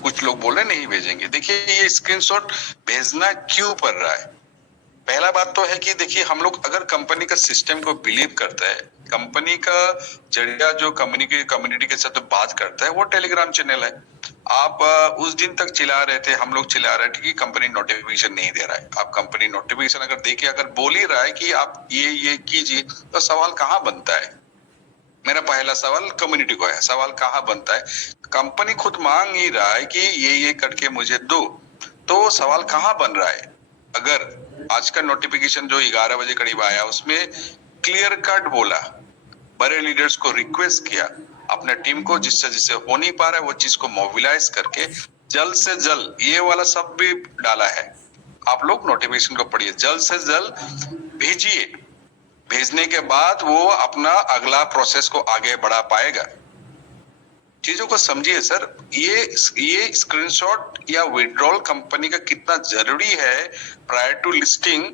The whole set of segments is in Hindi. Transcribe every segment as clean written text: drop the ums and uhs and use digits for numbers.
कुछ लोग बोल रहे नहीं भेजेंगे। देखिए ये स्क्रीनशॉट भेजना क्यों पड़ रहा है? पहला बात तो है कि देखिए हम लोग अगर कंपनी का सिस्टम को बिलीव करता है, कंपनी का जरिया जो कम्युनिटी के साथ बात करता है वो टेलीग्राम चैनल है। आप उस दिन तक चिल्ला रहे थे, हम लोग चिल्ला रहे थे कि कंपनी नोटिफिकेशन नहीं दे रहा है। आप कंपनी नोटिफिकेशन अगर देखिए, अगर बोल ही रहा है कि आप ये कीजिए, तो सवाल कहाँ बनता है? मेरा पहला सवाल कम्युनिटी को है, सवाल कहाँ बनता है? कंपनी खुद मांग ही रहा है कि ये करके मुझे दो, तो सवाल कहाँ बन रहा है? अगर आज का नोटिफिकेशन जो 11 बजे करीब आया, उसमें क्लियर कट बोला, बड़े लीडर्स को रिक्वेस्ट किया अपने टीम को, जिससे हो नहीं पा रहा है वो चीज को मोबिलाइज करके जल्द से जल्द, ये वाला सब भी डाला है। आप लोग नोटिफिकेशन को पढ़िए, जल्द से जल्द भेजिए। भेजने के बाद वो अपना अगला प्रोसेस को आगे बढ़ा पाएगा। चीजों को समझिए सर, ये स्क्रीनशॉट या विड्रॉल कंपनी का कितना जरूरी है प्रायर टू लिस्टिंग।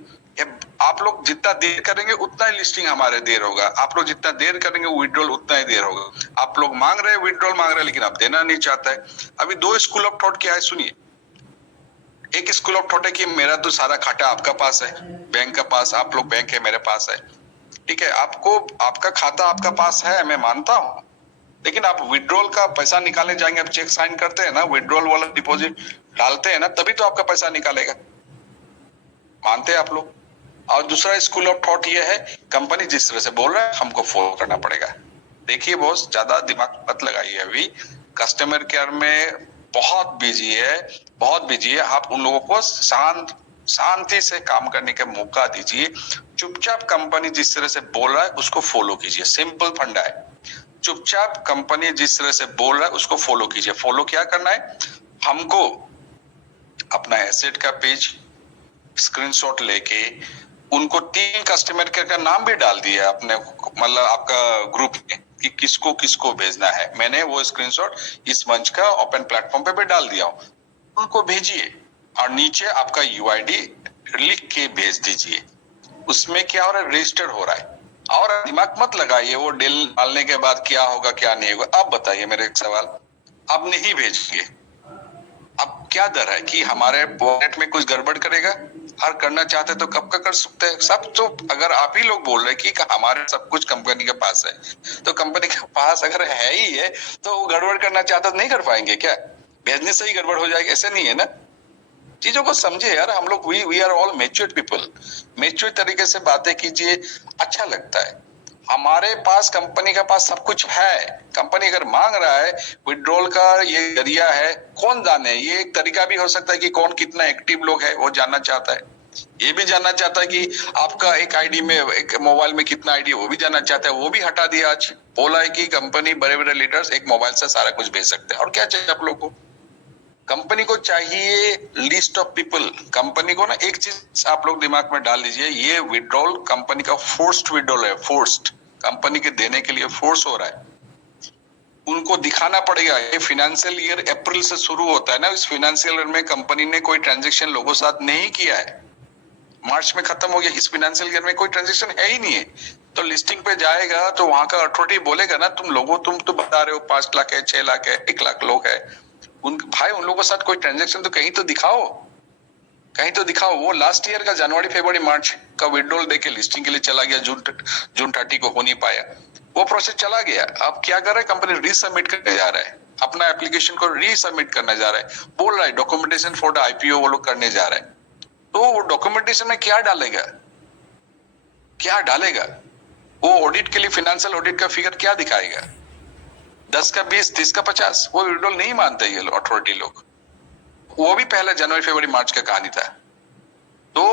आप लोग जितना देर करेंगे उतना ही लिस्टिंग हमारे देर होगा, आप लोग जितना देर करेंगे विड्रॉल उतना ही देर होगा। आप लोग मांग रहे हैं विड्रॉल मांग रहे हैं, लेकिन आप देना नहीं चाहता है। अभी दो स्कूल ऑफ थॉट क्या है सुनिए। एक स्कूल ऑफ थॉट है कि मेरा तो सारा खाता आपका पास है, बैंक का पास, आप लोग बैंक है मेरे पास है, ठीक है, आपको आपका खाता आपका पास है, मैं मानता हूं, लेकिन आप विड्रॉल का पैसा निकालने जाएंगे, आप चेक साइन करते हैं ना, विड्रॉल वाला डिपॉजिट डालते हैं ना, तभी तो आपका पैसा निकालेगा। मानते हैं आप लोग? और दूसरा स्कूल ऑफ थॉट ये है, कंपनी जिस तरह से बोल रहा है हमको फॉलो करना पड़ेगा। देखिए बॉस, ज्यादा दिमाग मत लगाइए, अभी कस्टमर केयर में बहुत बिजी है, बहुत बिजी है। आप उन लोगों को शांति से काम करने का मौका दीजिए। चुपचाप कंपनी जिस तरह से बोल रहा है उसको फॉलो कीजिए, सिंपल फंडा है। चुपचाप कंपनी जिस तरह से बोल रहा है उसको फॉलो कीजिए। फॉलो क्या करना है? हमको अपना एसेट का पेज स्क्रीनशॉट लेके उनको 3 कस्टमर केयर का नाम भी डाल दिया अपने, मतलब आपका ग्रुप में, कि किसको किसको भेजना है। मैंने वो स्क्रीनशॉट इस मंच का ओपन प्लेटफॉर्म पे भी डाल दिया हूं, उनको भेजिए और नीचे आपका यूआईडी लिख के भेज दीजिए। उसमें क्या हो रहा है? रजिस्टर हो रहा है। और दिमाग मत लगाइए वो डील डालने के बाद क्या होगा क्या नहीं होगा। अब बताइए मेरे एक सवाल, अब नहीं भेजिए, अब क्या डर है कि हमारे वॉलेट में कुछ गड़बड़ करेगा? और करना चाहते तो कब का कर सकते हैं सब। तो अगर आप ही लोग बोल रहे हैं कि हमारे सब कुछ कंपनी के पास है, तो कंपनी के पास अगर है ही है तो वो गड़बड़ करना चाहता तो नहीं कर पाएंगे क्या? भेजने से ही गड़बड़ हो जाएगी, ऐसे नहीं है ना। चीजों को समझे यार, हम लोग we are all mature people. Mature तरीके से बातें कीजिए, अच्छा लगता है। हमारे पास, कंपनी के पास सब कुछ है। कंपनी अगर मांग रहा है विड्रॉल का ये जरिया है, कौन जाने, ये एक तरीका भी हो सकता है कि कौन कितना एक्टिव लोग है वो जानना चाहता है। ये भी जानना चाहता है कि आपका एक आईडी में, एक मोबाइल में कितना आईडी है वो भी जानना चाहता है। वो भी हटा दिया आज, बोला है कि कंपनी बड़े बड़े लीडर्स एक मोबाइल से सारा कुछ भेज सकते हैं। और क्या चाहिए आप लोग को? कंपनी को चाहिए लिस्ट ऑफ पीपल। कंपनी को ना एक चीज आप लोग दिमाग में डाल लीजिए, ये विड्रॉल कंपनी का फोर्स्ड विड्रॉल है, फोर्स्ड। कंपनी के देने के लिए फोर्स हो रहा है। उनको दिखाना पड़ेगा। ये फाइनेंशियल ईयर अप्रैल से शुरू होता है ना, इस फाइनेंशियल ईयर में कंपनी ने कोई ट्रांजेक्शन लोगों के साथ नहीं किया है। मार्च में खत्म हो गया, इस फाइनेंशियल ईयर में कोई ट्रांजेक्शन है ही नहीं है। तो लिस्टिंग पे जाएगा तो वहां का अथॉरिटी बोलेगा ना, तुम तो बता रहे हो 5 लाख है, 6 लाख है, 1 लाख लोग है, उन भाई उन लोगों के साथ कोई ट्रांजेक्शन तो कहीं तो दिखाओ, कहीं तो दिखाओ। वो लास्ट ईयर का जनवरी फरवरी मार्च का विड्रॉल देके लिस्टिंग के लिए चला गया, जून 30 को हो नहीं पाया, वो प्रोसेस चला गया। अब क्या कर रहा है कंपनी? रीसबमिट करने जा रहा है, अपना एप्लीकेशन को रीसबमिट करने जा रहा है, बोल रहा है डॉक्यूमेंटेशन फॉर द आईपीओ वो लोग करने जा रहा है। तो वो डॉक्यूमेंटेशन में क्या डालेगा, क्या डालेगा? वो ऑडिट के लिए फाइनेंशियल ऑडिट का फिगर क्या दिखाएगा? 10 का 20, 30 का 50। वो विड्रॉल नहीं मानते ये अथॉरिटी लोग। वो भी पहले जनवरी फरवरी मार्च का कहानी था। तो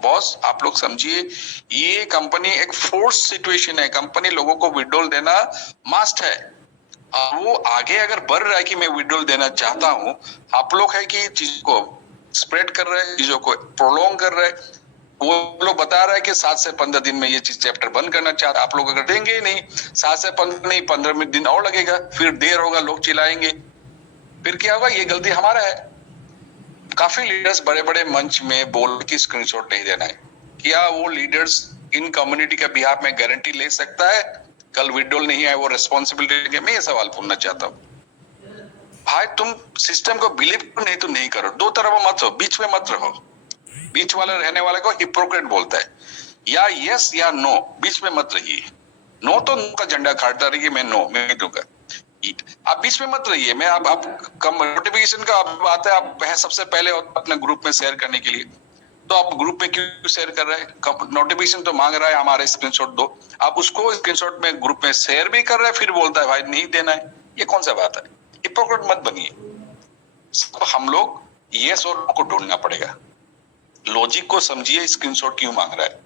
बॉस आप लोग समझिए, ये कंपनी एक फोर्स सिचुएशन है। कंपनी लोगों को विड्रॉल देना मस्ट है। वो आगे अगर बढ़ रहा है कि मैं विड्रॉल देना चाहता हूं, आप लोग है कि चीज को स्प्रेड कर रहे हैं, चीजों को प्रोलॉन्ग कर रहे हैं। वो लोग बता रहा है कि 7 से 15 दिन में ये चीज चैप्टर बंद करना चाहते हैं। आप लोग अगर देंगे ही नहीं, 7 से 15 नहीं, 15 दिन और लगेगा, फिर देर होगा, लोग चिल्लाएंगे, फिर क्या होगा? ये गलती हमारा है। काफी लीडर्स बड़े बड़े मंच में बोल के स्क्रीनशॉट नहीं देना है। क्या वो लीडर्स इन कम्युनिटी के बिहाफ में गारंटी ले सकता है कल विड्रॉल नहीं आए वो रेस्पॉन्सिबिलिटी लेंगे? मैं ये सवाल पूछना चाहता हूँ। भाई तुम सिस्टम को बिलीव करो, नहीं तो नहीं करो, दो तरफ मत हो, बीच में मत रहो। बीच वाले रहने वाले को हिपोक्रेट बोलता है, या यस या नो, बीच में मत रहिए। नो तो नो का झंडा खाड़ता रहिए, मैं नो मैं दूंगा, आप बीच में मत रहिए। मैं आप कम नोटिफिकेशन का आप आता है, आप सबसे पहले अपने ग्रुप में शेयर करने के लिए, तो आप ग्रुप में क्यों शेयर कर रहे हैं? नोटिफिकेशन तो मांग रहा है हमारे, स्क्रीनशॉट दो, आप उसको स्क्रीनशॉट में ग्रुप में शेयर भी कर रहे हैं, फिर बोलता है भाई नहीं देना है। ये कौन सा बात है? हिपोक्रेट मत बनिए। सब हम लोग यस और नो को ढूंढना पड़ेगा। लॉजिक को समझिए, स्क्रीनशॉट क्यों मांग रहा है,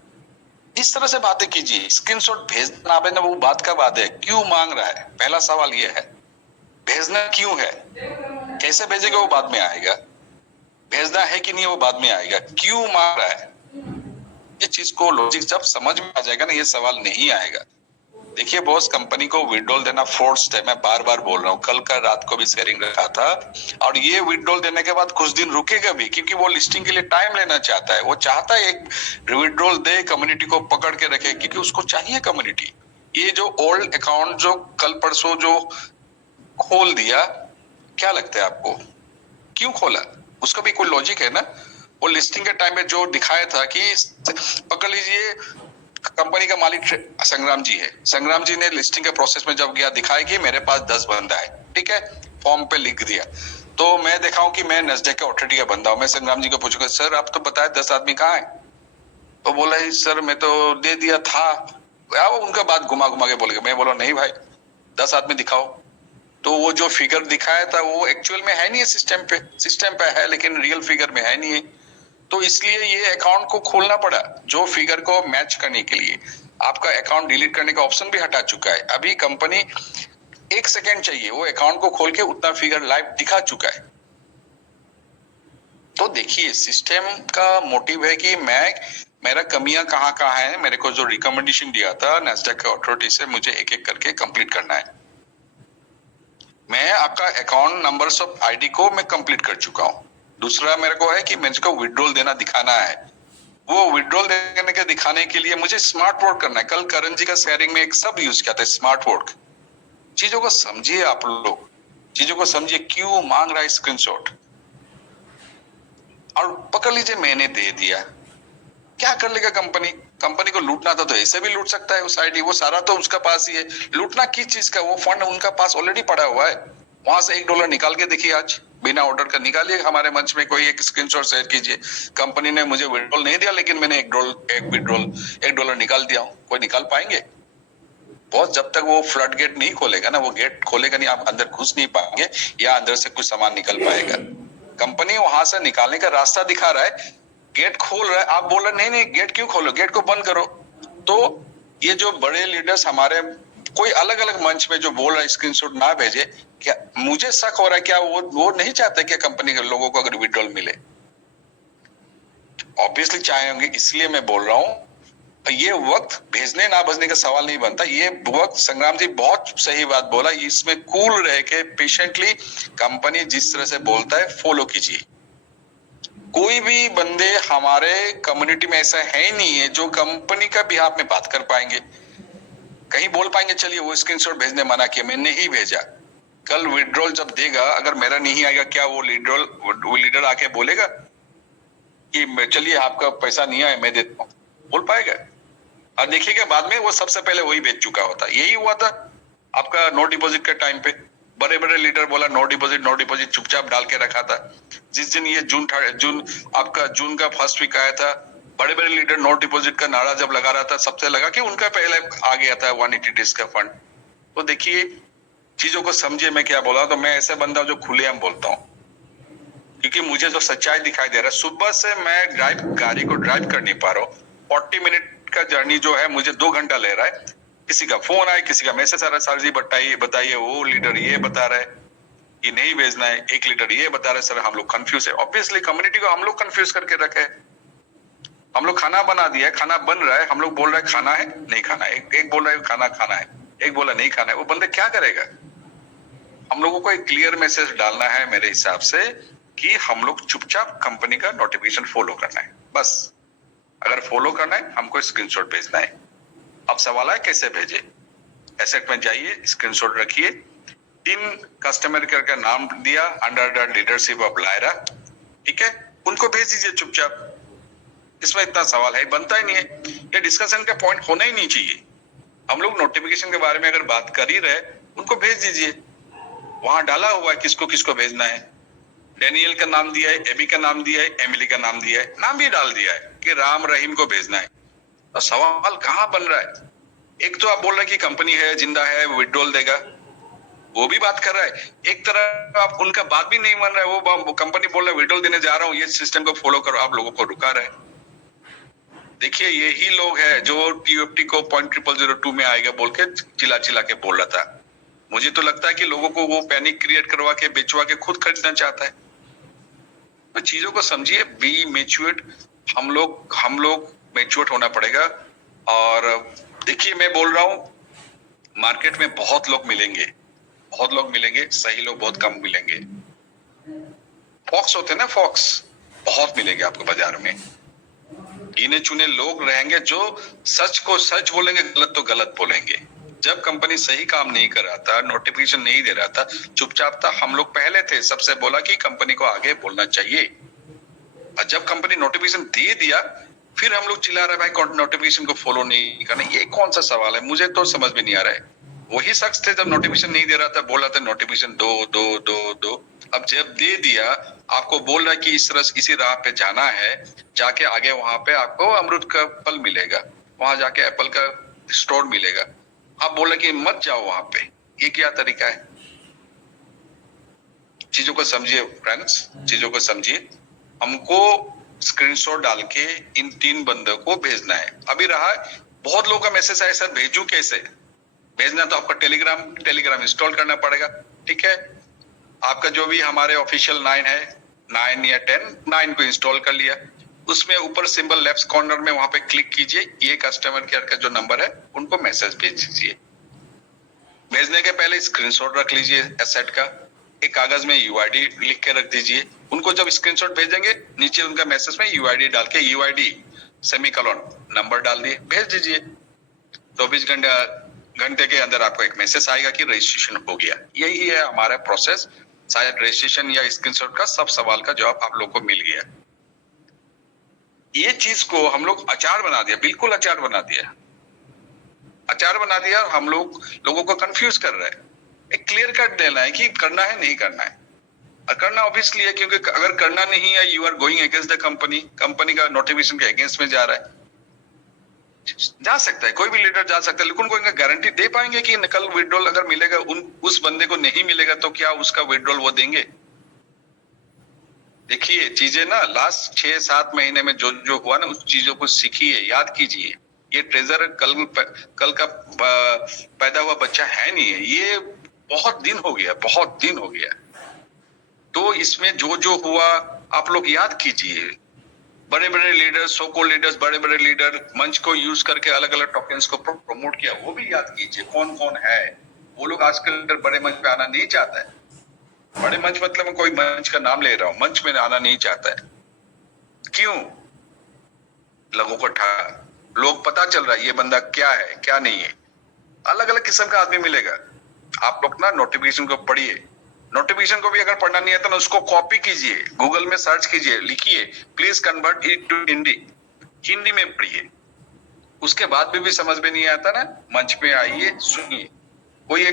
इस तरह से बातें कीजिए। स्क्रीनशॉट भेजना ना वो बात का बात है, क्यों मांग रहा है, पहला सवाल ये है। भेजना क्यों है, कैसे भेजेगा वो बाद में आएगा, भेजना है कि नहीं वो बाद में आएगा, क्यों मांग रहा है, ये चीज को लॉजिक जब समझ में आ जाएगा ना, ये सवाल नहीं आएगा। देखिए बॉस, कंपनी को विड्रॉल देना फोर्स्ड है, मैं बार बार बोल रहा हूँ, कल का रात को भी शेयरिंग रखा था, और ये विड्रॉल देने के बाद कुछ दिन रुकेगा भी, क्योंकि वो लिस्टिंग के लिए टाइम लेना चाहता है। वो चाहता है एक विड्रॉल दे, कम्युनिटी को पकड़ के रखे, क्योंकि उसको चाहिए कम्युनिटी। ये जो ओल्ड अकाउंट जो कल परसों जो खोल दिया, क्या लगता है आपको क्यों खोला? उसका भी कोई लॉजिक है ना। वो लिस्टिंग के टाइम में जो दिखाया था कि पकड़ लीजिए, कंपनी का मालिक संग्राम जी है, संग्राम जी ने लिस्टिंग के प्रोसेस में जब गया, दिखाया कि मेरे पास 10 बंदा है, ठीक है, फॉर्म पे लिख दिया। तो मैं देखा हूं कि मैं नस्डैक के ऑथोरिटी का बंदा हूं, मैं संग्राम जी को पूछूंगा, सर आप तो बताए 10 आदमी कहाँ है? तो बोला सर मैं तो दे दिया था, वो उनका बात घुमा घुमा के बोलेगा। मैं बोला नहीं भाई, 10 आदमी दिखाओ। तो वो जो फिगर दिखाया था वो एक्चुअल में है नहीं है, सिस्टम पे है, लेकिन रियल फिगर में है नहीं है। तो इसलिए ये अकाउंट को खोलना पड़ा, जो फिगर को मैच करने के लिए। आपका अकाउंट डिलीट करने का ऑप्शन भी हटा चुका है। अभी कंपनी 1 सेकेंड चाहिए, वो अकाउंट को खोल के उतना फिगर लाइव दिखा चुका है। तो देखिए, सिस्टम का मोटिव है कि मेरा कमियां कहाँ कहाँ है, मेरे को जो रिकमेंडेशन दिया था नैस्डैक के अथॉरिटी से, मुझे एक एक करके कंप्लीट करना है। मैं आपका अकाउंट नंबर्स ऑफ आईडी को मैं कंप्लीट कर चुका हूँ। दूसरा मेरे को है कि मेरे को विड्रॉल देना दिखाना है। वो विड्रॉल देने के दिखाने के लिए मुझे स्मार्ट वर्क करना है। कल करण जी का शेयरिंग में एक सब यूज किया था, स्मार्ट वर्क। चीजों को समझिए आप लोग, चीजों को समझिए, क्यों मांग रहा है स्क्रीनशॉट। और पकड़ लीजिए मैंने दे दिया, क्या कर लेगा कंपनी? कंपनी को लूटना था तो ऐसे भी लूट सकता है उस आईडी, वो सारा तो उसका पास ही है। लूटना किस चीज का? वो फंड उनका पास ऑलरेडी पड़ा हुआ है। वहां से $1 निकाल के देखिए, आज बिना ऑर्डर का निकालिए, हमारे मंच में कोई एक स्क्रीनशॉट शेयर कीजिए। कंपनी ने मुझे विड्रॉल नहीं दिया, लेकिन मैंने $1 निकाल दिया हूं। कोई निकाल पाएंगे? बहुत, जब तक वो फ्लड गेट नहीं खोलेगा ना, वो गेट खोलेगा नहीं, आप अंदर घुस नहीं पाएंगे, या अंदर से कुछ सामान निकल पाएगा। कंपनी वहां से निकालने का रास्ता दिखा रहा है, गेट खोल रहा है, आप बोल रहे नहीं नहीं गेट क्यों खोलो, गेट को बंद करो। तो ये जो बड़े लीडर्स हमारे कोई अलग अलग मंच में जो बोल रहा है स्क्रीनशॉट ना भेजे, क्या मुझे शक हो रहा है, क्या वो नहीं चाहते कि कंपनी के लोगों को अगर विड्रॉल मिले? ऑब्वियसली चाहेंगे, इसलिए मैं बोल रहा हूं। ये वक्त भेजने ना भेजने का सवाल नहीं बनता, ये वक्त, संग्राम जी बहुत सही बात बोला, इसमें कूल रह के पेशेंटली कंपनी जिस तरह से बोलता है फॉलो कीजिए। कोई भी बंदे हमारे कम्युनिटी में ऐसा है ही नहीं है जो कंपनी का बिहाफ में बात कर पाएंगे, कहीं बोल पाएंगे चलिए वो स्क्रीनशॉट भेजने मना किया, मैं नहीं भेजा। कल विड्रॉल जब देगा, अगर मेरा नहीं आएगा, क्या वो लीडर आके बोलेगा कि चलिए आपका पैसा नहीं आया मैं देता हूं? बोल पाएगा? और देखिएगा बाद में वो सबसे पहले वही भेज चुका होता। यही हुआ था आपका नो डिपॉजिट के टाइम पे, बड़े बड़े लीडर बोला नो डिपॉजिट, चुपचाप डाल के रखा था। जिस दिन ये जून का फर्स्ट वीक आया था, बड़े बड़े लीडर नो डिपॉजिट का नारा जब लगा रहा था, सबसे लगा कि उनका पहले आ गया था 180 डेज का फंड। तो देखिए, चीजों को समझिए मैं क्या बोला। तो मैं ऐसे बंदा जो खुलेआम बोलता हूँ, क्योंकि मुझे जो सच्चाई दिखाई दे रहा है, सुबह से मैं गाड़ी को ड्राइव कर नहीं पा रहा हूँ। 40 मिनट का जर्नी जो है मुझे 2 घंटा ले रहा है। किसी का फोन आए, किसी का मैसेज आ रहा है, सर जी बताइए, वो लीडर ये बता रहा है कि नहीं भेजना है, एक लीडर ये बता रहा है, सर हम लोग कंफ्यूज है। ऑब्वियसली कम्युनिटी को हम लोग कंफ्यूज करके रखे। हम लोग खाना बना दिया है, खाना बन रहा है, हम लोग बोल रहे हैं खाना है नहीं खाना है, एक बोल रहा है खाना है, एक बोला नहीं खाना है। वो बंदे क्या करेगा? हम लोगों को एक क्लियर मैसेज डालना है मेरे हिसाब से कि हम लोग चुपचाप कंपनी का नोटिफिकेशन फॉलो करना है, बस। अगर फॉलो करना है हमको स्क्रीनशॉट भेजना है। अब सवाल है कैसे भेजे? एसेट में जाइए, स्क्रीनशॉट रखिए, 3 कस्टमर केयर का नाम दिया under the leadership of Lyra, ठीक है, उनको भेज दीजिए चुपचाप। इसमें इतना सवाल है, बनता ही नहीं है, ये डिस्कशन का पॉइंट होना ही नहीं चाहिए। हम लोग नोटिफिकेशन के बारे में अगर बात कर ही रहे, उनको भेज दीजिए, वहां डाला हुआ है किसको किसको भेजना है। डेनियल का नाम दिया है, एबी का नाम दिया है, एमिली का नाम दिया है, नाम भी डाल दिया है कि राम रहीम को भेजना है। तो सवाल कहां बन रहा है? एक तो आप बोल रहे हैं कि कंपनी है, जिंदा है, विड्रॉल देगा, वो भी बात कर रहा है। एक तरह आप उनका बात भी नहीं मान रहे, वो कंपनी बोल रहा है विड्रॉल देने जा रहा हूँ, ये सिस्टम को फॉलो करो, आप लोगों को रुका रहे। देखिए यही लोग है जो टीएफटी को 0.0002 में आएगा बोल के चिल्ला चिल्ला के बोल रहा था। मुझे तो लगता है कि लोगों को वो पैनिक क्रिएट करवा के बेचवा के खुद खरीदना चाहता है। तो चीजों को समझिए, बी मैच्योर्ड, हम लोग मैच्योर्ड होना पड़ेगा। और देखिए मैं बोल रहा हूँ, मार्केट में बहुत लोग मिलेंगे, सही लोग बहुत कम मिलेंगे। फॉक्स होते हैं ना, फॉक्स बहुत मिलेंगे आपको बाजार में। गिने चुने लोग रहेंगे जो सच को सच बोलेंगे, गलत तो गलत बोलेंगे। जब कंपनी सही काम नहीं कर रहा था, नोटिफिकेशन नहीं दे रहा था, चुपचाप था, हम लोग पहले थे, सबसे बोला कि कंपनी को आगे बोलना चाहिए। और जब कंपनी नोटिफिकेशन दे दिया, फिर हम लोग चिल्ला रहे भाई नोटिफिकेशन को फॉलो नहीं करना। ये कौन सा सवाल है, मुझे तो समझ में नहीं आ रहा है। वही शख्स थे जब नोटिफिकेशन नहीं दे रहा था, बोला था नोटिफिकेशन दो दो दो दो। अब जब दे दिया, आपको बोल रहा है कि इसी राह पे जाना है, जाके आगे वहां पे आपको अमरूद का फल मिलेगा, वहां जाके एप्पल का स्टोर मिलेगा। आप बोल रहे कि मत जाओ वहां पे, ये क्या तरीका है? चीजों को समझिए फ्रेंड्स, चीजों को समझिए। हमको स्क्रीनशॉट डाल के इन 3 बंदों को भेजना है। अभी रहा बहुत लोगों का मैसेज आया, सर भेजू कैसे? भेजना तो आपको टेलीग्राम इंस्टॉल करना पड़ेगा, ठीक है। आपका जो भी हमारे ऑफिशियल 9 है, 9 या 10, 9 को इंस्टॉल कर लिया। उसमें ऊपर सिंबल लेफ्ट कॉर्नर में वहां पे क्लिक कीजिए, ये कस्टमर केयर का जो नंबर है उनको मैसेज भेज दीजिए। भेजने के पहले स्क्रीनशॉट रख लीजिए एसेट का, एक कागज में यूआईडी लिख के रख दीजिए। उनको जब स्क्रीनशॉट भेजेंगे, नीचे उनका मैसेज में यूआईडी डाल के यूआईडी सेमीकोलन नंबर डाल दिए, भेज दीजिए। 24 घंटे के अंदर आपको एक मैसेज आएगा कि रजिस्ट्रेशन हो गया। यही है हमारा प्रोसेस। शायद रजिस्ट्रेशन या स्क्रीनशॉट का सब सवाल का जवाब आप लोग को मिल गया। ये चीज को हम लोग अचार बना दिया, बिल्कुल अचार बना दिया, हम लोगों को कंफ्यूज कर रहे हैं। एक क्लियर कट देना है कि करना है नहीं करना है। और करना ऑब्वियसली है, क्योंकि अगर करना नहीं है, you are going against the company का नोटिफिकेशन के अगेंस्ट में जा रहा है। जा सकता है, कोई भी लीडर जा सकता है, लेकिन कोई गारंटी दे पाएंगे कि कल विड्रॉल अगर मिलेगा, उस बंदे को नहीं मिलेगा तो क्या उसका विड्रॉल वो देंगे? देखिए चीजें ना, लास्ट 6-7 महीने में जो हुआ ना, उस चीजों को सीखिए, याद कीजिए। ये ट्रेजर कल का पैदा हुआ बच्चा है नहीं है, ये बहुत दिन हो गया। तो इसमें जो हुआ आप लोग याद कीजिए। बड़े बड़े लीडर, सो कॉल्ड लीडर्स, बड़े बड़े लीडर मंच को यूज करके अलग अलग टोकन्स को प्रमोट किया, वो भी याद कीजिए कौन कौन है। वो लोग आजकल बड़े मंच पे आना नहीं चाहता है। बड़े मंच मतलब मैं कोई मंच का नाम ले रहा हूँ, मंच में आना नहीं चाहता है। क्यों? लोगों को लोग पता चल रहा है ये बंदा क्या है क्या नहीं है। अलग अलग किस्म का आदमी मिलेगा। आप लोग ना नोटिफिकेशन को पढ़िए। नोटिफिकेशन को भी अगर पढ़ना नहीं आता ना, उसको कॉपी कीजिए, गूगल में सर्च कीजिए, लिखिए please convert it to Hindi में पढ़िए। उसके बाद भी समझ में नहीं आता ना, मंच पे आइए, सुनिए। कोई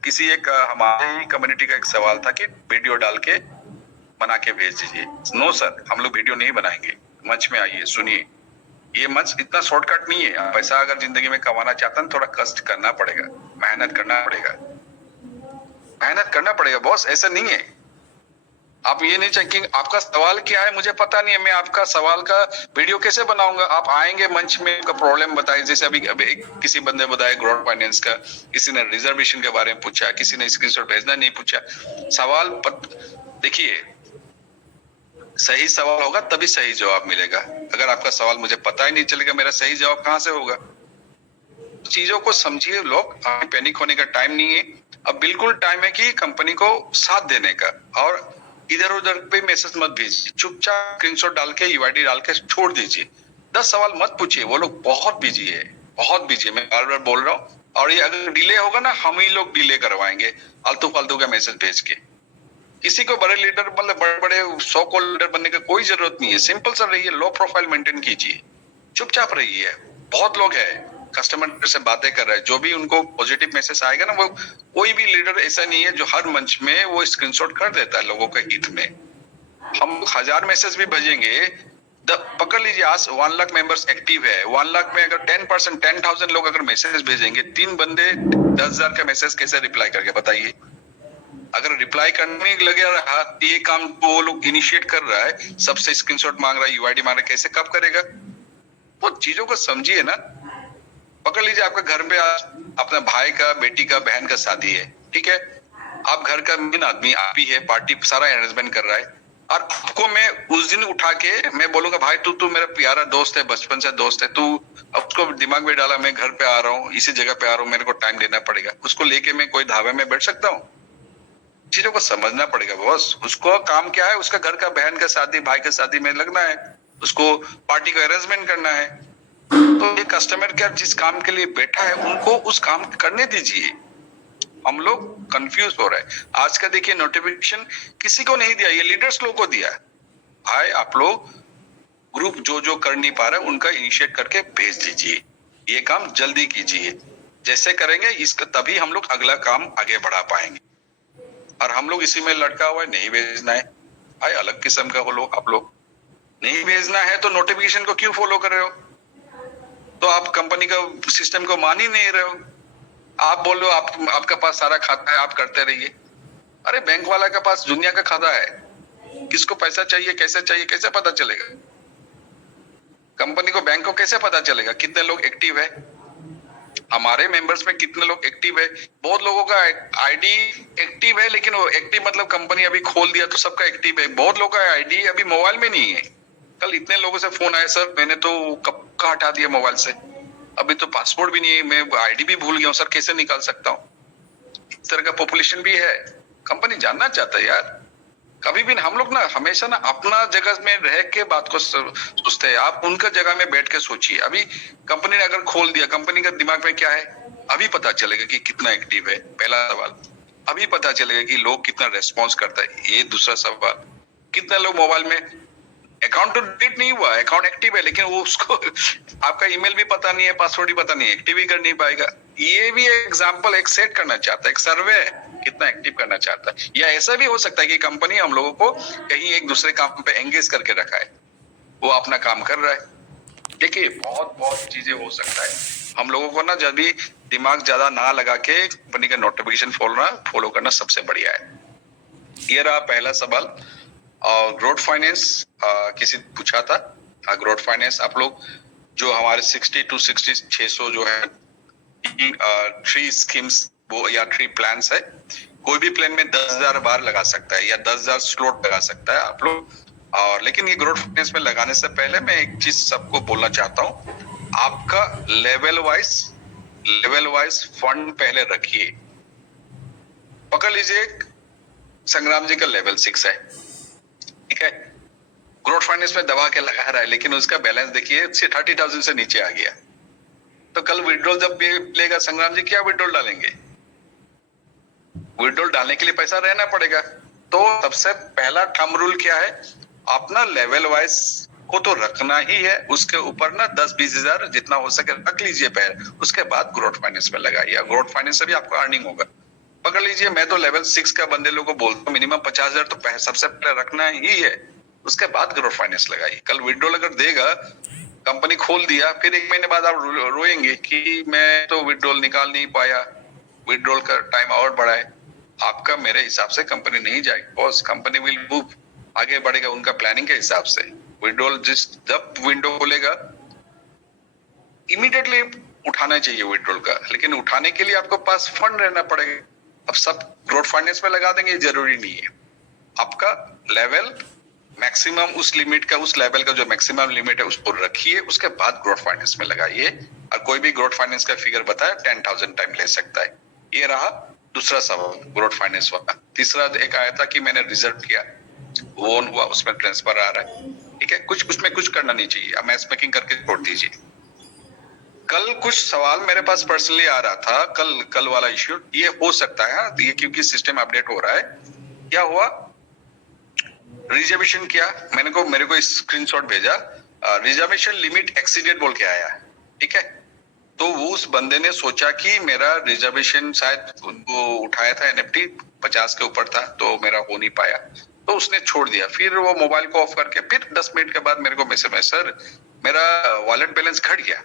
किसी हमारे ही कम्युनिटी का एक सवाल था कि वीडियो डाल के बना के भेज दीजिए। नो सर, हम लोग वीडियो नहीं बनाएंगे, मंच में आइए, सुनिए। ये मंच इतना शॉर्टकट नहीं है। पैसा अगर जिंदगी में कमाना चाहता है, थोड़ा कष्ट करना पड़ेगा, मेहनत करना पड़ेगा बॉस, ऐसा नहीं है। आप ये नहीं चाहिए कि आपका सवाल क्या है मुझे पता नहीं है, मैं आपका सवाल का वीडियो कैसे बनाऊंगा। आप आएंगे मंच में, का प्रॉब्लम बताइए। जैसे अभी किसी बंदे बताया ग्रोथ फाइनेंस का, किसी ने रिजर्वेशन के बारे में पूछा, किसी ने स्क्रीनशॉट भेजना नहीं पूछा। सवाल देखिए, सही सवाल होगा तभी सही जवाब मिलेगा। अगर आपका सवाल मुझे पता ही नहीं चलेगा, मेरा सही जवाब कहां से होगा? चीजों को समझिए लोग, पैनिक होने का टाइम नहीं है। अब बिल्कुल टाइम है कि कंपनी को साथ देने का। और इधर उधर पे मैसेज मत भेजिए, चुपचाप स्क्रीनशॉट डाल के यूआईडी डाल के छोड़ दीजिए। 10 सवाल मत पूछिए, वो लोग बहुत बिजी है। मैं बार बार बोल रहा हूँ, और ये अगर डिले होगा ना, हम ही लोग डिले करवाएंगे आलतू फालतू का मैसेज भेज के। किसी को बड़े लीडर मतलब बड़े बड़े सो कॉल्ड लीडर बनने की कोई जरूरत नहीं है। सिंपल सा रहिए, लो प्रोफाइल मेंटेन कीजिए, चुपचाप रहिए। बहुत लोग हैं कस्टमर से बातें कर रहे हैं, जो भी उनको पॉजिटिव मैसेज आएगा ना, वो कोई भी लीडर ऐसा नहीं है जो हर मंच में वो स्क्रीनशॉट कर देता है लोगों के हित में। हम 1000 मैसेज भी भेजेंगे, पकड़ लीजिए आज 1 लाख मेंबर्स एक्टिव है, 1 लाख में अगर 10% 10,000 लोग अगर मैसेज भेजेंगे, 3 बंदे 10,000 का मैसेज कैसे रिप्लाई करके बताइए। अगर रिप्लाई करने में लगे रहा, ये काम तो वो लोग इनिशिएट कर रहा है, सबसे स्क्रीनशॉट मांग रहा है, यूआईडी मांग रहा है, कैसे कब करेगा? वो चीजों को समझिए ना। पकड़ लीजिए आपका घर पे अपना भाई का, बेटी का, बहन का शादी है, ठीक है, आप घर का मेन आदमी आप ही है, पार्टी सारा अरेंजमेंट कर रहा है, और आपको मैं उस दिन उठा के मैं बोलूंगा भाई तू मेरा प्यारा दोस्त है, बचपन से दोस्त है, तू अब उसको दिमाग में डाला मैं घर पे आ रहा हूँ, इसी जगह पे आ रहा हूँ, मेरे को टाइम देना पड़ेगा, उसको लेके मैं कोई ढाबे में बैठ सकता हूँ? चीजों को समझना पड़ेगा बॉस। उसको काम क्या है, उसका घर का, बहन का शादी, भाई का शादी में लगना है, उसको पार्टी का अरेंजमेंट करना है। तो ये कस्टमर केयर जिस काम के लिए बैठा है उनको उस काम करने दीजिए। हम लोग कंफ्यूज हो रहे हैं। आज का देखिए नोटिफिकेशन किसी को नहीं दिया, ये लीडर्स लोगों को दिया। भाई आप लोग ग्रुप जो जो कर नहीं पा रहे उनका इनिशिएट करके भेज दीजिए, ये काम जल्दी कीजिए। जैसे करेंगे इसका तभी हम लोग अगला काम आगे बढ़ा पाएंगे। और हम लोग इसी में लटका हुआ है, नहीं भेजना है भाई, अलग किस्म का हो लोग। आप लोग नहीं भेजना है तो नोटिफिकेशन को क्यों फॉलो कर रहे हो? तो आप कंपनी का सिस्टम को मान ही नहीं रहे हो। आप बोल रहे हो आपका पास सारा खाता है, आप करते रहिए। अरे बैंक वाला के पास दुनिया का खाता है, किसको पैसा चाहिए, कैसे पता चलेगा? कंपनी को, बैंक को कैसे पता चलेगा कितने लोग एक्टिव है? हमारे मेंबर्स में कितने लोग एक्टिव है? बहुत लोगों का आईडी एक्टिव है, लेकिन वो एक्टिव मतलब कंपनी अभी खोल दिया तो सबका एक्टिव है। बहुत लोगों का आईडी अभी मोबाइल में नहीं है। कल इतने लोगों से फोन आया, सर मैंने तो कब का हटा दिया मोबाइल से, अभी तो पासपोर्ट भी नहीं है, मैं आईडी भी भूल गया हूँ सर, कैसे निकाल सकता हूँ? इस तरह का पॉपुलेशन भी है। कंपनी जानना चाहता है यार। कभी भी हम लोग ना हमेशा ना अपना जगह में रह के बात को सोचते हैं, आप उनका जगह में बैठ के सोचिए। अभी कंपनी ने अगर खोल दिया, कंपनी का दिमाग में क्या है अभी पता चलेगा कि कितना एक्टिव है, पहला सवाल। अभी पता चलेगा कि लोग कितना रेस्पॉन्स करता है, ये दूसरा सवाल। कितने लोग मोबाइल में, अकाउंट तो डिलीट नहीं हुआ, अकाउंट एक्टिव है, लेकिन वो उसको आपका ईमेल भी पता नहीं है, पासवर्ड भी पता नहीं है, एक्टिव ही कर नहीं पाएगा। ये भी एक एग्जांपल, एक सेट करना चाहता है, एक सर्वे है कितना एक्टिव करना चाहता है। या ऐसा भी हो सकता है कि कंपनी हम लोगों को कहीं एक दूसरे काम पे एंगेज करके रखा है, वो अपना काम कर रहा है। देखिए बहुत बहुत चीजें हो सकता है। हम लोगों को ना जब भी दिमाग ज्यादा ना लगा के कंपनी का नोटिफिकेशन फॉलो करना सबसे बढ़िया है। ये रहा पहला सवाल। और ग्रोथ फाइनेंस किसी पूछा था, ग्रोथ फाइनेंस आप लोग जो हमारे 60 to 600 जो है 3 स्कीम्स वो या 3 प्लान्स है, कोई भी प्लान में 10,000 बार लगा सकता है या 10,000 स्लॉट लगा सकता है आप लोग। और लेकिन ये ग्रोथ फाइनेंस में लगाने से पहले मैं एक चीज सबको बोलना चाहता हूँ, आपका लेवल वाइज फंड पहले रखिए। पकड़ लीजिए संग्राम जी का लेवल 6 है, ठीक है, ग्रोथ फाइनेंस में दबा के लगा रहा है, लेकिन उसका बैलेंस देखिए 30,000 से नीचे आ गया। तो कल विड्रॉल जब लेगा संग्राम जी, क्या विड्रॉल डालेंगे? विड्रॉल डालने के लिए पैसा रहना पड़ेगा। तो सबसे पहला थंब रूल क्या है, अपना लेवल वाइज को तो रखना ही है, उसके ऊपर ना 10-20 हजार जितना हो सके रख लीजिए पैर, उसके बाद ग्रोथ फाइनेंस में लगाइए। ग्रोथ फाइनेंस से भी आपको अर्निंग होगा। पकड़ लीजिए मैं तो लेवल 6 का बंदे लोगों को बोलता हूँ मिनिमम 50,000 तो सबसे पहले रखना ही है, उसके बाद ग्रोथ फाइनेंस लगाइए। कल विड्रॉल अगर देगा, कंपनी खोल दिया, फिर 1 महीने बाद आप रोएंगे कि मैं तो विड्रॉल निकाल नहीं पाया, विड्रॉल का टाइम और बढ़ाए। आपका मेरे हिसाब से कंपनी नहीं जाएगी बॉस, कंपनी विल मूव, आगे बढ़ेगा उनका प्लानिंग के हिसाब से। विड्रॉल जब विंडो खोलेगा इमीडिएटली उठाना चाहिए विड्रॉल का, लेकिन उठाने के लिए आपको पास फंड रहना पड़ेगा। अब सब ग्रोथ फाइनेंस में लगा देंगे, जरूरी नहीं है। आपका लेवल मैक्सिमम उस लिमिट का, उस लेवल का जो मैक्सिमम लिमिट है उसको रखिए, उसके बाद ग्रोथ फाइनेंस में लगाइए। और कोई भी ग्रोथ फाइनेंस का फिगर बताए 10,000 टाइम ले सकता है। ये रहा दूसरा सवाल ग्रोथ फाइनेंस वाला। तीसरा एक आया था कि मैंने रिजर्व किया, वो हुआ, उसमें ट्रांसफर आ रहा है, ठीक है, कुछ उसमें कुछ करना नहीं चाहिए, अब मैच मेकिंग करके छोड़ दीजिए। कल कुछ सवाल मेरे पास पर्सनली आ रहा था, कल वाला इश्यू ये हो सकता है, ये क्योंकि सिस्टम अपडेट हो रहा है। क्या हुआ, रिजर्वेशन किया, मेरे को स्क्रीनशॉट भेजा, रिजर्वेशन लिमिट एक्सीडेड बोल के आया, ठीक है। तो वो उस बंदे ने सोचा कि मेरा रिजर्वेशन शायद वो उठाया था एनएफटी 50 के ऊपर था, तो मेरा हो नहीं पाया, तो उसने छोड़ दिया। फिर वो मोबाइल को ऑफ करके फिर 10 मिनट के बाद मेरे को मैसेज में, सर मेरा वॉलेट बैलेंस घट गया।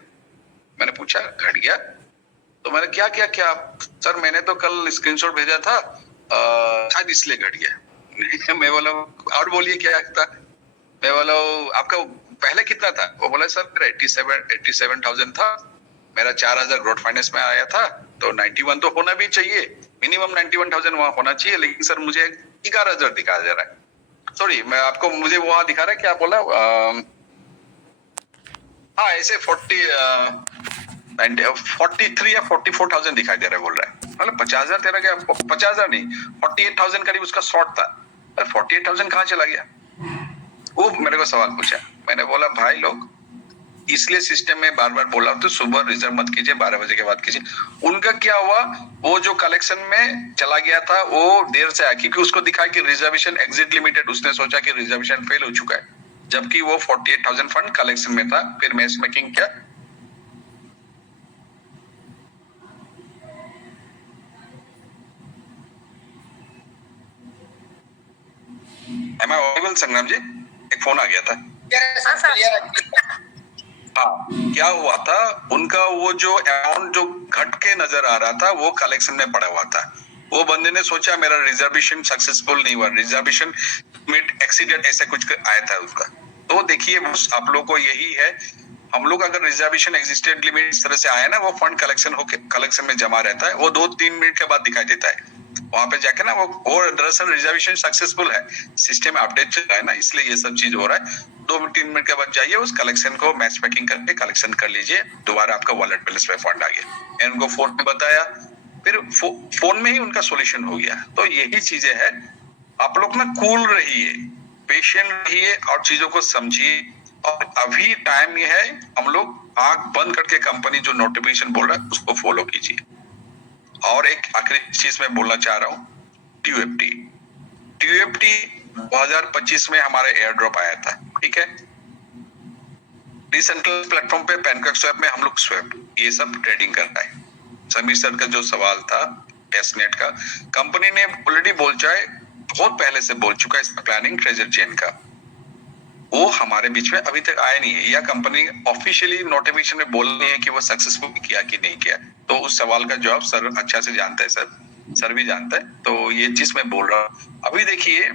मैंने पूछा घट गया, तो मैंने क्या क्या क्या सर मैंने तो कल स्क्रीनशॉट भेजा था, शायद इसलिए घट गया। मैं बोला और बोलिए क्या था। मैं बोला आपका पहले कितना था? वो बोला सर मेरा 87,000 था, मेरा 4,000 ग्रोथ फाइनेंस में आया था, तो 91 तो होना भी चाहिए, मिनिमम 91,000 वहां होना चाहिए, लेकिन सर मुझे 11,000 दिखा दे रहा है। सॉरी, मैं आपको मुझे वहां दिखा रहा है, क्या बोला, हाँ ऐसे 43 या 44,000 दिखाई दे रहा है, बोल रहा है। मतलब 50,000 तेरा क्या, 50,000 नहीं, 48,000 करीब उसका शॉर्ट था। 48,000 कहाँ चला गया? वो मेरे को सवाल पूछा। मैंने बोला भाई लोग, इसलिए सिस्टम में बार बार बोला तो सुबह रिजर्व मत कीजिए, 12 बजे के बाद कीजिए। उनका क्या हुआ, वो जो कलेक्शन में चला गया था वो देर से आया, क्योंकि उसको दिखा कि रिजर्वेशन एग्जिट लिमिटेड, उसने सोचा कि रिजर्वेशन फेल हो चुका है, जबकि वो 48,000 फंड कलेक्शन में था। फिर मैच मेकिंग क्या, एम आई ऑडिबल संग्राम जी? एक फोन आ गया था। हाँ, क्या हुआ था, उनका वो जो अमाउंट जो घट के नजर आ रहा था वो कलेक्शन में पड़ा हुआ था। वो बंदे ने सोचा मेरा रिजर्वेशन सक्सेसफुल नहीं हुआ, रिजर्वेशन मिट एक्सीडेंट ऐसे कुछ आया था उसका। तो देखिए आप लोग को यही है, हम लोग अगर रिजर्वेशन एग्जिस्टेंट लिमिट इस तरह से आया ना, वो फंड कलेक्शन होके कलेक्शन में जमा रहता है, वो 2-3 मिनट के बाद दिखाई देता है। वहां पे जाके ना वो दरअसल रिजर्वेशन सक्सेसफुल है, सिस्टम अपडेट चल रहा है ना, इसलिए ये सब चीज हो रहा है। 2-3 मिनट के बाद जाइए, उस कलेक्शन को मैच पैकिंग करके कलेक्शन कर लीजिए, दोबारा आपका वॉलेट बैलेंस में फंड आ गया। इनको फोन में बताया, फिर फोन में ही उनका सोल्यूशन हो गया। तो यही चीजें है, आप लोग ना कूल रहिए, पेशेंट रहिए और चीजों को समझिए। और अभी टाइम ये है, हम लोग आंख बंद करके कंपनी जो नोटिफिकेशन बोल रहा है उसको फॉलो कीजिए। और एक आखिरी चीज मैं बोलना चाह रहा हूँ, टीयूएफटी 2025 में हमारे एयर ड्रॉप आया था, ठीक है। डिसेंट्रल प्लेटफॉर्म पे पैनकेक स्वैप में हम लोग स्वैप ये सब ट्रेडिंग कर रहा है। समीर सर का जो सवाल था टेस्टनेट का, कंपनी ने ऑलरेडी बोल चाहे बहुत पहले से बोल चुका है इसका प्लानिंग ट्रेजर चेन का, वो हमारे बीच में अभी तक आया नहीं है, या कंपनी ऑफिशियली नोटिफिकेशन में बोल रही है कि वो सक्सेसफुल किया कि नहीं किया। तो उस सवाल का जवाब सर अच्छा से जानता है, सर भी जानता है, तो ये चीज मैं बोल रहा हूँ। अभी देखिए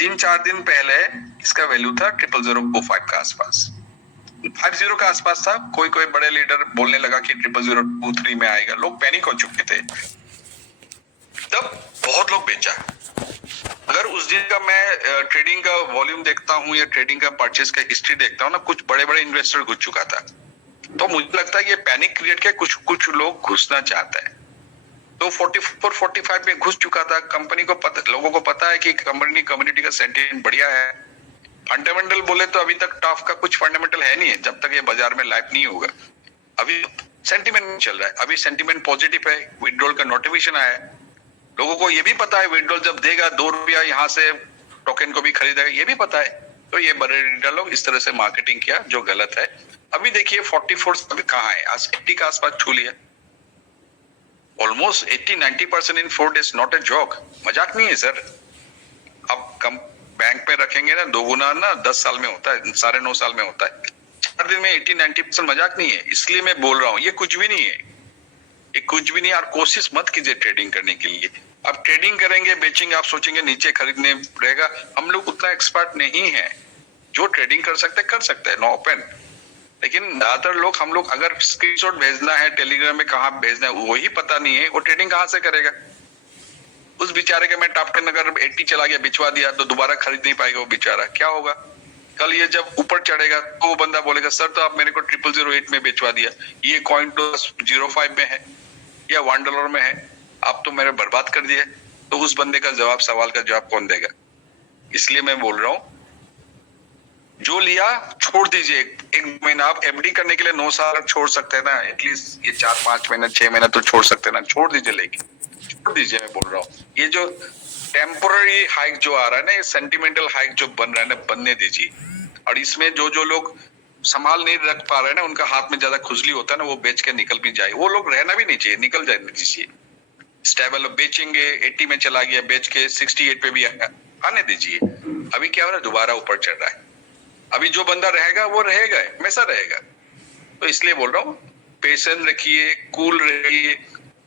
3-4 दिन पहले इसका वैल्यू था 0005 का आसपास, 50 का आसपास था। कोई कोई बड़े लीडर बोलने लगा कि 0023 में आएगा, लोग पैनिक हो चुके थे, तब बहुत लोग बेचा। अगर उस दिन का मैं ट्रेडिंग का वॉल्यूम देखता हूँ या ट्रेडिंग का परचेस का हिस्ट्री देखता हूँ ना, कुछ बड़े बड़े इन्वेस्टर घुस चुका था। तो मुझे लगता है ये पैनिक क्रिएट के कुछ लोग घुसना चाहता है। तो 44-45 में घुस चुका था। कंपनी को पता, लोगों को पता है कि कंपनी कम्युनिटी का सेंटिमेंट बढ़िया है। फंडामेंटल बोले तो अभी तक टॉप का कुछ फंडामेंटल है नहीं है, जब तक ये बाजार में लाइव नहीं होगा। अभी सेंटिमेंट चल रहा है, अभी सेंटिमेंट पॉजिटिव है, विड्रॉल का नोटिफिकेशन आया है। लोगों को ये भी पता है विड्रॉल जब देगा 2 रुपया यहाँ से टोकन को भी खरीदेगा, ये भी पता है। तो ये बड़े लीडर लोग इस तरह से मार्केटिंग किया जो गलत है। अभी देखिए 44 अभी कहाँ है, आज 80 का आसपास छू लिया। Almost 80-90% in 4 days, not a joke, मजाक नहीं है सर। अब कम बैंक में रखेंगे ना, 2 गुना ना 10 साल में होता है, 9.5 साल में होता है। 4 दिन में 80-90% मजाक नहीं है। इसलिए मैं बोल रहा हूँ ये कुछ भी नहीं है, ये कुछ भी नहीं। और कोशिश मत कीजिए ट्रेडिंग करने के लिए। अब ट्रेडिंग करेंगे, बेचेंगे, आप सोचेंगे नीचे खरीदने रहेगा, हम लोग उतना एक्सपर्ट नहीं है। जो ट्रेडिंग कर सकते हैं, नो ओपन। लेकिन ज्यादातर लोग, हम लोग अगर स्क्रीनशॉट भेजना है टेलीग्राम में कहाँ भेजना है वही पता नहीं है, वो ट्रेडिंग कहाँ से करेगा। उस बेचारे के मैं टॉप 10 अगर 80 चला गया, बिचवा दिया, तो दोबारा खरीद नहीं पाएगा वो बेचारा। क्या होगा कल ये जब ऊपर चढ़ेगा तो वो बंदा बोलेगा सर तो आप मेरे को 0008 में बेचवा दिया, ये कॉइन तो 05 में है या $1 में है, आप तो मेरे बर्बाद कर दिए। तो उस बंदे का जवाब, सवाल का जवाब कौन देगा? इसलिए मैं बोल रहा हूँ जो लिया छोड़ दीजिए, एक महीना आप एफडी करने के लिए 9 साल छोड़ सकते हैं ना, एटलीस्ट ये 4-5 महीना 6 महीना तो छोड़ सकते हैं ना, छोड़ दीजिए, लेकिन छोड़ दीजिए। मैं बोल रहा हूँ ये जो टेम्पोररी हाइक जो आ रहा है ना, ये सेंटिमेंटल हाइक जो बन रहा है ना, बनने दीजिए। और इसमें जो जो लोग संभाल नहीं रख पा रहे हैं ना, उनका हाथ में ज्यादा खुजली होता है ना, वो बेच के निकल भी जाए, वो लोग रहना भी नहीं चाहिए, निकल जाए दीजिए। स्टेबल बेचेंगे, 80 में चला गया, बेच के 68 पे भी आने दीजिए। अभी क्या हो रहा है, दोबारा ऊपर चढ़ रहा है। अभी जो बंदा रहेगा वो रहेगा, हमेशा रहेगा। तो इसलिए बोल रहा हूँ, पेशेंस रखिए, कूल रहिए।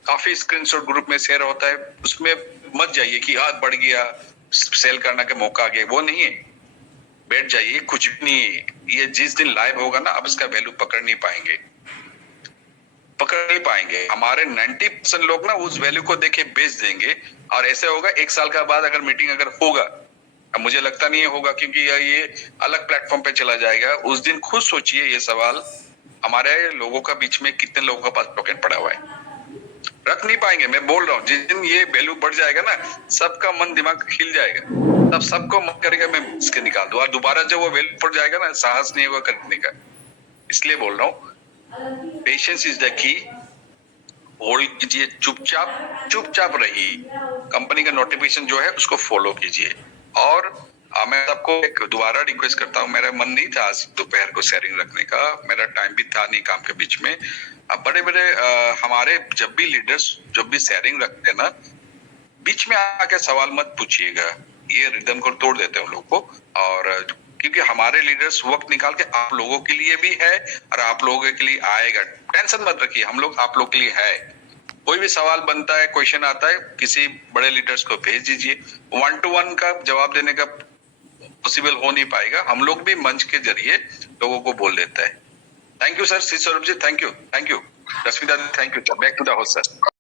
काफी स्क्रीनशॉट ग्रुप में शेयर होता है, उसमें मत जाइए कि आज बढ़ गया, सेल करने का मौका आ गया, वो नहीं है। बैठ जाइए, कुछ भी नहीं है। ये जिस दिन लाइव होगा ना, अब इसका वैल्यू पकड़ नहीं पाएंगे, पकड़ नहीं पाएंगे। हमारे 90% लोग ना उस वैल्यू को देखे बेच देंगे। और ऐसे होगा 1 साल का बाद अगर मीटिंग अगर होगा, अब मुझे लगता नहीं होगा, क्योंकि ये अलग प्लेटफॉर्म पे चला जाएगा। उस दिन खुद सोचिए ये सवाल, हमारे लोगों का बीच में कितने लोगों के पास टोकन पड़ा हुआ है, रख नहीं पाएंगे। मैं बोल रहा हूँ, जिस दिन ये वैल्यू बढ़ जाएगा ना, सबका मन दिमाग खिल जाएगा, तब सबको मन करेगा मैं इसके निकाल दूं। और दोबारा जब वो वैल्यू बढ़ जाएगा ना, साहस नहीं होगा करने का। इसलिए बोल रहा हूँ, patience is the key. Hold कीजिए, चुपचाप चुपचाप रहिए। कंपनी का नोटिफिकेशन जो है उसको फॉलो कीजिए। और मैं सबको एक दोबारा रिक्वेस्ट करता हूँ, मेरा मन नहीं था आज दोपहर को शेयरिंग रखने का, मेरा टाइम भी था नहीं काम के बीच में। अब बड़े बड़े हमारे जब भी लीडर्स जब भी शेयरिंग रखते हैं ना, बीच में आके सवाल मत पूछिएगा, ये रिदम को तोड़ देते हैं उन लोग को। और क्योंकि हमारे लीडर्स वक्त निकाल के आप लोगों के लिए भी है और आप लोगों के लिए आएगा, टेंशन मत रखिए, हम लोग आप लोग के लिए है। कोई भी सवाल बनता है, क्वेश्चन आता है, किसी बड़े लीडर्स को भेज दीजिए। 1 to 1 का जवाब देने का पॉसिबल हो नहीं पाएगा, हम लोग भी मंच के जरिए लोगों को बोल देते हैं। Thank you sir, Shri Swaroop ji, thank you, thank you, Rashmita ji, thank you. Back to the host sir.